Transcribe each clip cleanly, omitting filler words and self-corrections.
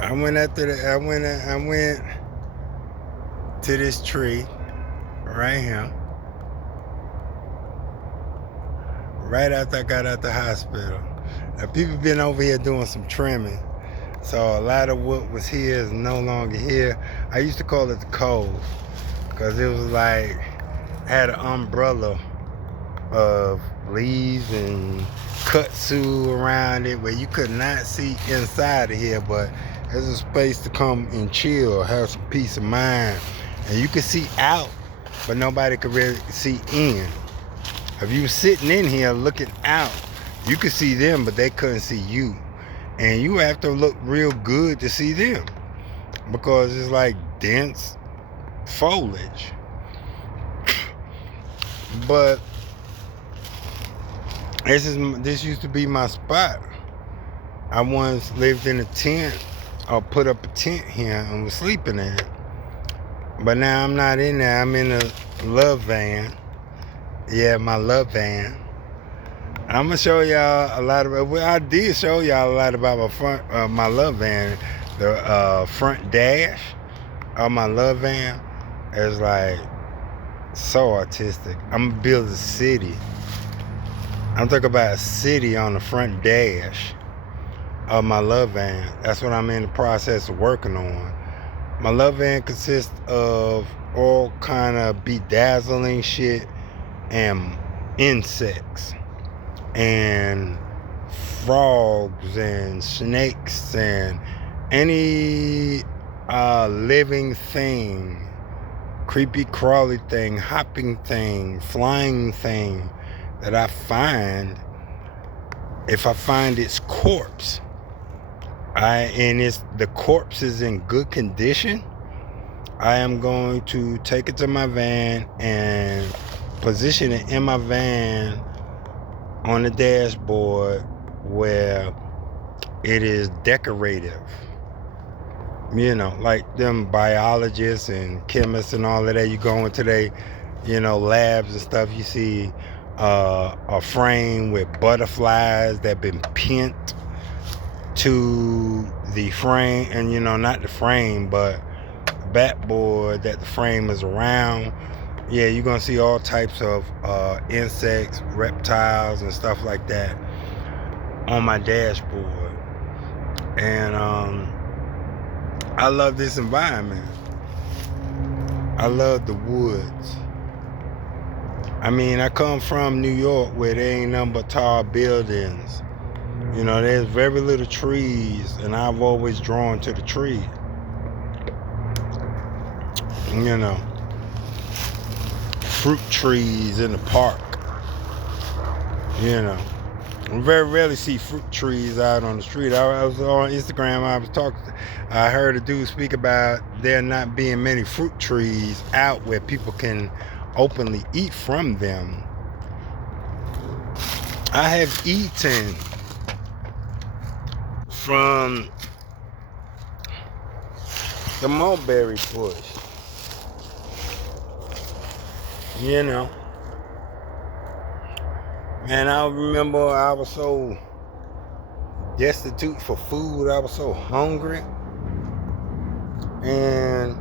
I went after the, I went to this tree right here, right after I got out the hospital. Now people been over here doing some trimming, so a lot of what was here is no longer here. I used to call it the cove because it was like had an umbrella of leaves and kudzu around it where you could not see inside of here, but there's a space to come and chill, have some peace of mind, and you could see out, but nobody could really see in. If you were sitting in here looking out, you could see them, but they couldn't see you, and you have to look real good to see them because it's like dense foliage. But this used to be my spot. I once lived in a tent or put up a tent here and was sleeping in it. But now I'm not in there. I'm in a love van. Yeah, my love van. I'm gonna show y'all a lot of. Well, I did show y'all a lot about my love van. The front dash of my love van is like so artistic. I'm gonna build a city. I'm talking about a city on the front dash of my love van. That's what I'm in the process of working on. My love van consists of all kind of bedazzling shit and insects and frogs and snakes and any living thing, creepy crawly thing, hopping thing, flying thing that I find. If I find its corpse, the corpse is in good condition, I am going to take it to my van and position it in my van on the dashboard where it is decorative. You know, like them biologists and chemists and all of that. You go into their, labs and stuff. You see a frame with butterflies that been pinned to the frame, and not the frame, but the backboard that the frame is around. Yeah, you're gonna see all types of insects, reptiles, and stuff like that on my dashboard. And I love this environment. I love the woods. I mean, I come from New York where there ain't nothing but tall buildings. There's very little trees, and I've always drawn to the tree. Fruit trees in the park. I very rarely see fruit trees out on the street. I was on Instagram. I heard a dude speak about there not being many fruit trees out where people can openly eat from them. I have eaten from the mulberry bush. And I remember I was so destitute for food. I was so hungry. And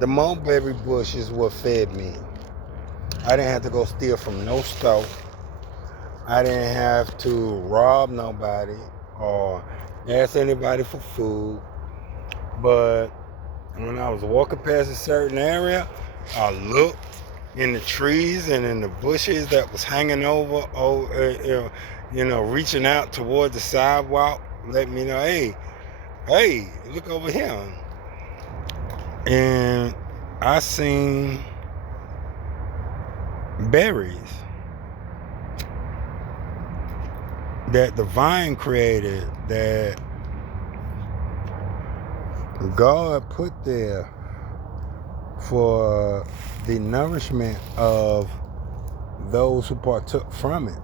the mulberry bush is what fed me. I didn't have to go steal from no store. I didn't have to rob nobody or ask anybody for food. But when I was walking past a certain area, I looked in the trees and in the bushes that was hanging over, reaching out toward the sidewalk, letting me know, hey, look over here. And I seen berries that the vine created, that God put there for the nourishment of those who partook from it.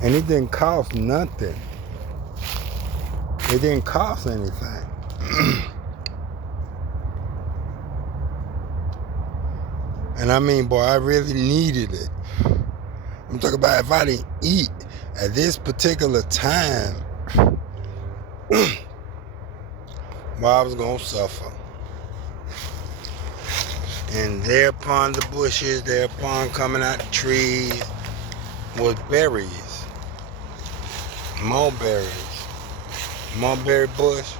And it didn't cost nothing. It didn't cost anything. And I mean, boy, I really needed it. I'm talking about if I didn't eat at this particular time, Well, I was gonna suffer. And thereupon the bushes, thereupon coming out the trees, was berries. Mulberries. Mulberry bush.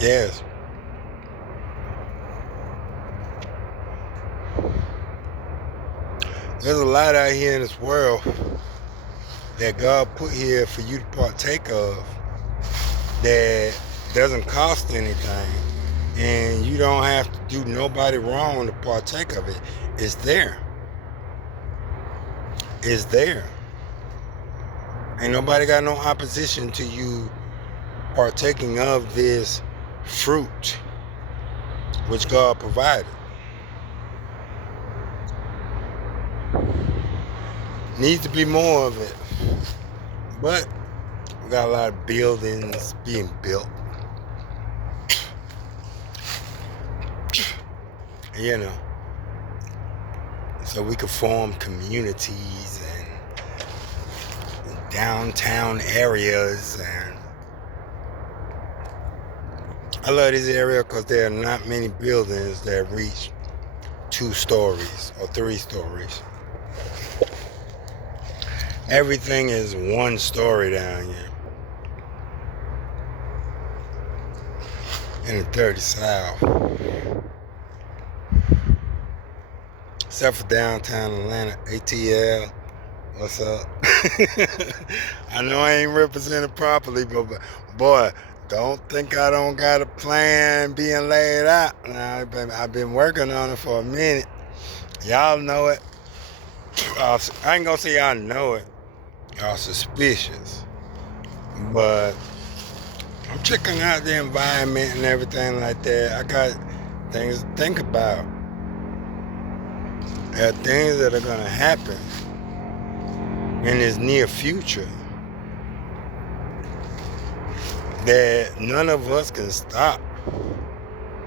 Yes. There's a lot out here in this world that God put here for you to partake of that doesn't cost anything, and you don't have to do nobody wrong to partake of it. It's there. It's there. Ain't nobody got no opposition to you partaking of this fruit which God provided. Needs to be more of it. But we got a lot of buildings being built. You know. So we could form communities and downtown areas. And I love this area because there are not many buildings that reach 2 stories or 3 stories. Everything is 1 story down here. In the 30 South. Except for downtown Atlanta, ATL. What's up? I know I ain't represented properly, but boy, don't think I don't got a plan being laid out. Now, I've been working on it for a minute. Y'all know it. I ain't gonna say y'all know it. Y'all suspicious. But I'm checking out the environment and everything like that. I got things to think about. There are things that are going to happen in this near future that none of us can stop.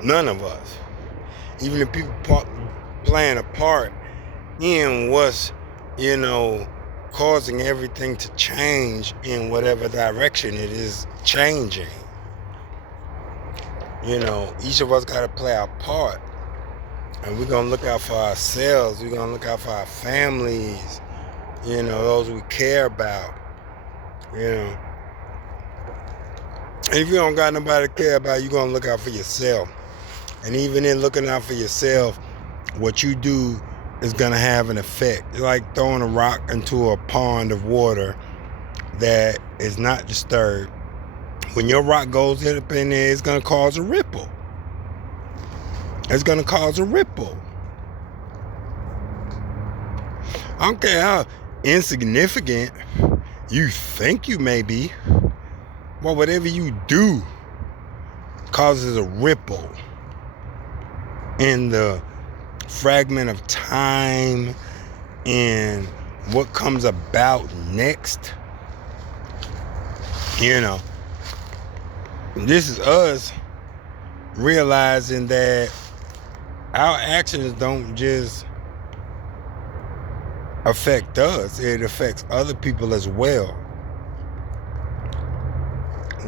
None of us. Even the people playing a part in what's, causing everything to change in whatever direction it is changing. Each of us got to play our part. And we're going to look out for ourselves. We're going to look out for our families, those we care about, And if you don't got nobody to care about, you're going to look out for yourself. And even in looking out for yourself, what you do is going to have an effect. It's like throwing a rock into a pond of water that is not disturbed. When your rock goes up in there, it's going to cause a ripple. It's going to cause a ripple. I don't care how insignificant you think you may be. Well, whatever you do causes a ripple in the fragment of time and what comes about next. This is us realizing that our actions don't just affect us, it affects other people as well.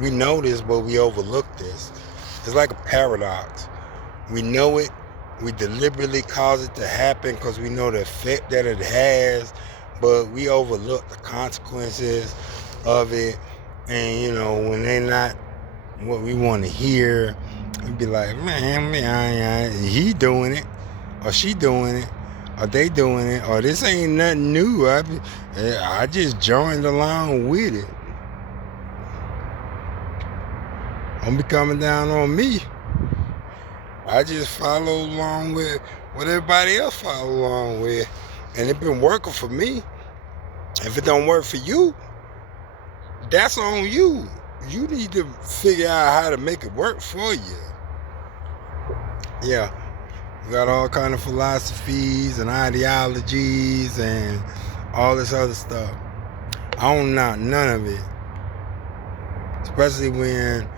We know this, but we overlook this. It's like a paradox. We know it, we deliberately cause it to happen because we know the effect that it has, but we overlook the consequences of it. And when they're not what we want to hear, we'd be like, man, he doing it, or she doing it, or they doing it, or this ain't nothing new. I just joined along with it. Don't be coming down on me. I just follow along with what everybody else follow along with, and it been working for me. If it don't work for you, that's on you. You need to figure out how to make it work for you. Yeah, we got all kind of philosophies and ideologies and all this other stuff. I don't knock none of it, especially when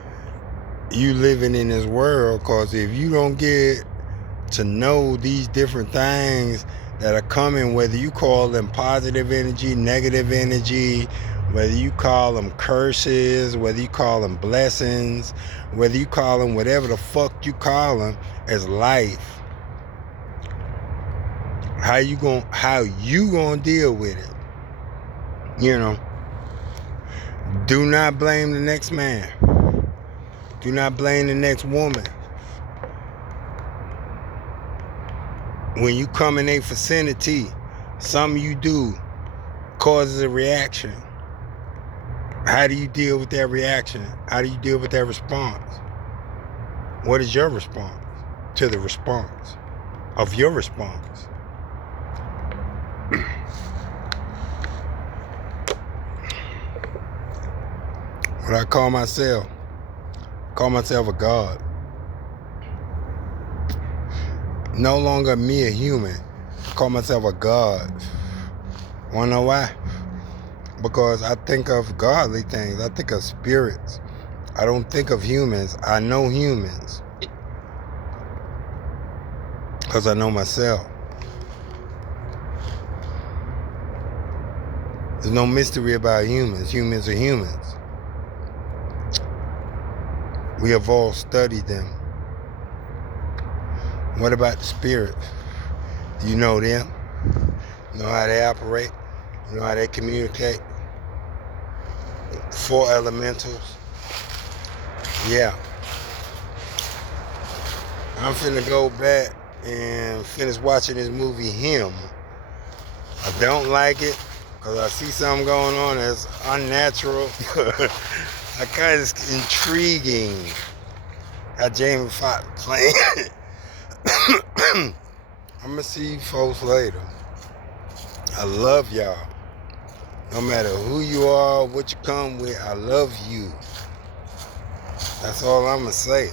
you living in this world, because if you don't get to know these different things that are coming, whether you call them positive energy, negative energy, Whether you call them curses, whether you call them blessings, whether you call them whatever the fuck you call them, as life. How you gonna deal with it? You know. Do not blame the next man. Do not blame the next woman. When you come in a vicinity, something you do causes a reaction. How do you deal with that reaction? How do you deal with that response? What is your response to the response of your response? What I call myself a God. No longer me a human. I call myself a God. Wanna know why? Because I think of godly things. I think of spirits. I don't think of humans. I know humans. Because I know myself. There's no mystery about humans. Humans are humans. We have all studied them. What about the spirits? Do you know them? You know how they operate? You know how they communicate? 4 elementals. Yeah. I'm finna go back and finish watching this movie, Him. I don't like it because I see something going on that's unnatural. I kind of intriguing how Jamie Foxx playing. I'm gonna see you folks later. I love y'all. No matter who you are, what you come with, I love you. That's all I'm gonna say.